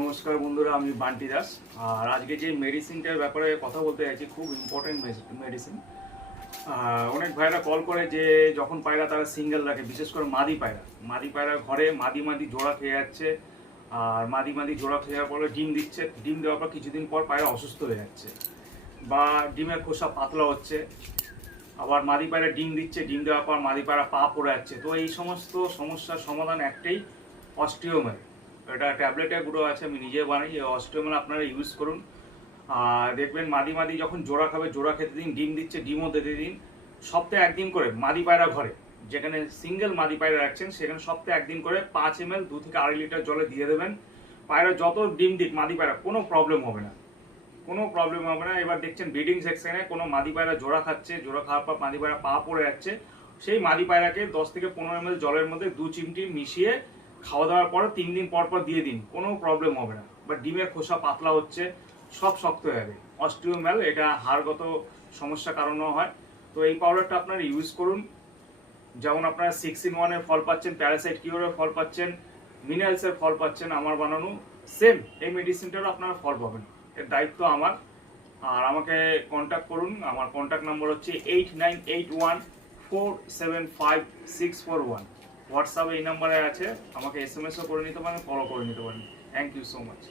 নমস্কার বন্ধুরা, আমি বান্টি দাস। আর আজকে যে মেডিসিনটার ব্যাপারে কথা বলতে চাইছি, খুব ইম্পর্টেন্ট মেডিসিন অনেক ভাইরা কল করে যে যখন পায়রা তারা সিঙ্গেল রাখে, বিশেষ করে মাদি পায়রা। মাদি পায়রা ঘরে মাদি মাদি জোড়া খেয়ে যাচ্ছে, আর মাদি মাদি জোড়া খেয়ে যাওয়ার পরে ডিম দিচ্ছে। ডিম দেওয়ার পর কিছুদিন পর পায়রা অসুস্থ হয়ে যাচ্ছে। বা ডিমের খোসা পাতলা হচ্ছে, আবার মাদি পায়রা ডিম দিচ্ছে, ডিম দেওয়ার পর মাদি পায়রা পা পড়ে যাচ্ছে। তো এই সমস্ত সমস্যার সমাধান একটাই অস্টিওমেল এটা ট্যাবলেটের গুঁড়ো আছে, আমি নিজে বানাই, এই অস্টিওমেল আপনারা ইউজ করুন। আর দেখবেন মাদি মাদি যখন জোড়া খাবে, জোড়া খেতে দিন, ডিম দিচ্ছে, ডিমও দিতে দিন। সপ্তাহে একদিন করে মাদি পায়রা ঘরে, যেখানে সিঙ্গেল মাদি পায়রা রাখছেন, সেখানে সপ্তাহে একদিন করে পাঁচ এম এল দু থেকে আড়াই লিটার জলে দিয়ে দেবেন। পায়রা যত ডিম দিক মাদি পায়রা, কোনো প্রবলেম হবে না। কোনো প্রবলেম হবে না। এবার দেখছেন ব্রিডিং সেকশনে কোনো মাদি পায়রা জোড়া খাচ্ছে, জোড়া খাওয়ার পর মাদি পায়রা পা পড়ে যাচ্ছে। সেই মাদি পায়রাকে দশ থেকে পনেরো এম জলের মধ্যে দু চিমটি মিশিয়ে খাওয়া দাওয়ার পরে তিন দিন পর পর দিয়ে দিন, কোনো প্রবলেম হবে না। বা ডিমের খোসা পাতলা হচ্ছে, সব শক্ত হয়ে যাবে। অস্টিওম্যাল এটা হাড়গত সমস্যা কারণেও হয়। তো এই পাউডারটা আপনারা ইউজ করুন। যেমন আপনারা সিক্স ইন ওয়ানের ফল পাচ্ছেন প্যারাসাইট কিউরের ফল পাচ্ছেন মিনারেলসের ফল পাচ্ছেন, আমার বানানো সেম এই মেডিসিনটারও আপনারা ফল পাবেন। এর দায়িত্ব আমার। আর আমাকে কন্ট্যাক্ট করুন, আমার কন্ট্যাক্ট নম্বর হচ্ছে eight nine eight one four seven five six four one হোয়াটসঅ্যাপে এই নাম্বারে আছে, আমাকে এস এম এসও করে নিতে পারেন ফলো করে নিতে পারেন। Thank you so much